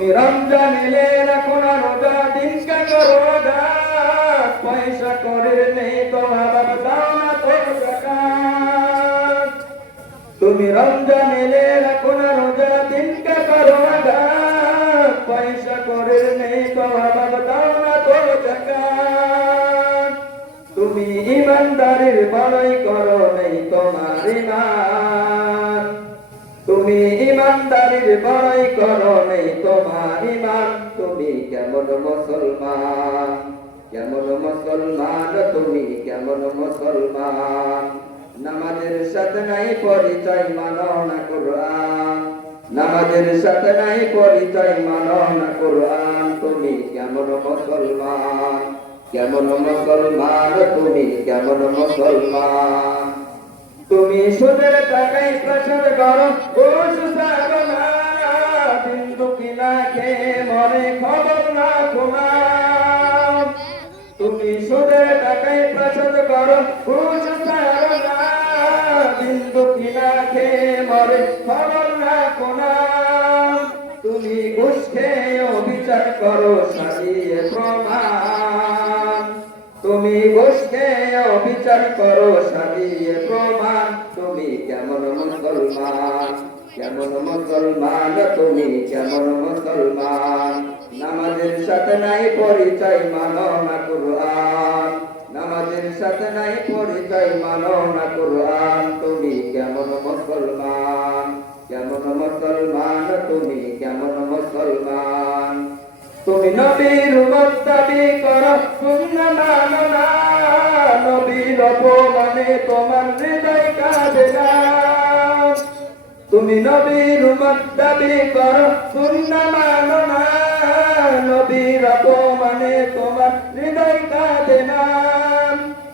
তুমি রমজান এলে রাখো না রোজা, দিন কা করো পয়সা করে নেই তোমার দাও না তুমি রমজান এলে রাখো না রোজা, দিন কা করো পয়সা করে নেই তোমার দাও না তো তুমি ইমানদারির বড়াই করো, নেই তোমার ইমান। ইমানদারির বড়াই করো নেই তোমার ইমান। তুমি কেমন মুসলমান? কেমন মুসলমান? তুমি কেমন মুসলমান? নামাজের সাথে নাই পরিচয় মানো না কোরআন। নামাজের সাথে নাই পরিচয় মানো না কোরআন। তুমি কেমন মুসলমান? কেমন মুসলমান? তুমি কেমন মুসলমান? তুমি সুদের টাকায় প্রসাদ করো ঘুষ তুমি সুদের টাকায় প্রসাদ করো না, বিন্দু কিনা মরে, খবর না শোনা। তুমি ঘুষ খেয়ে বিচার করো, সাজিয়ে প্রমাণ। তুমি অবিচার করো, সাজিয়ে প্রমাণ। তুমি কেমন মুসলমান? কেমন মুসলমান, তুমি কেমন মুসলমান। নামাজের সাথে নাই পরিচয়, মানো না কুরআন। নামাজের সাথে নাই পরিচয়, মানো না কুরআন। তুমি কেমন মুসলমান কেমন মুসলমান, তুমি কেমন মুসলমান। তুমি নবীর উম্মত দাবি করো সুন্না তুমি নবীর উম্মত দাবি করো সুন্না মানো না। নবীর অপমানে তোমার হৃদয় কাঁদে না।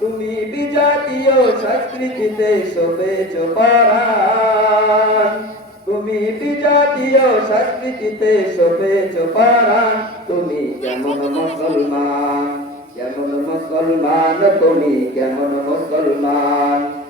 তুমি বিজাতীয় সংস্কৃতিতে শোভেছ পরাণ। তুমি বিজাতীয় সংস্কৃতিতে শোভেছ পারান তুমি কেমন মুসলমান কেমন মুসলমান, তুমি কেমন মুসলমান।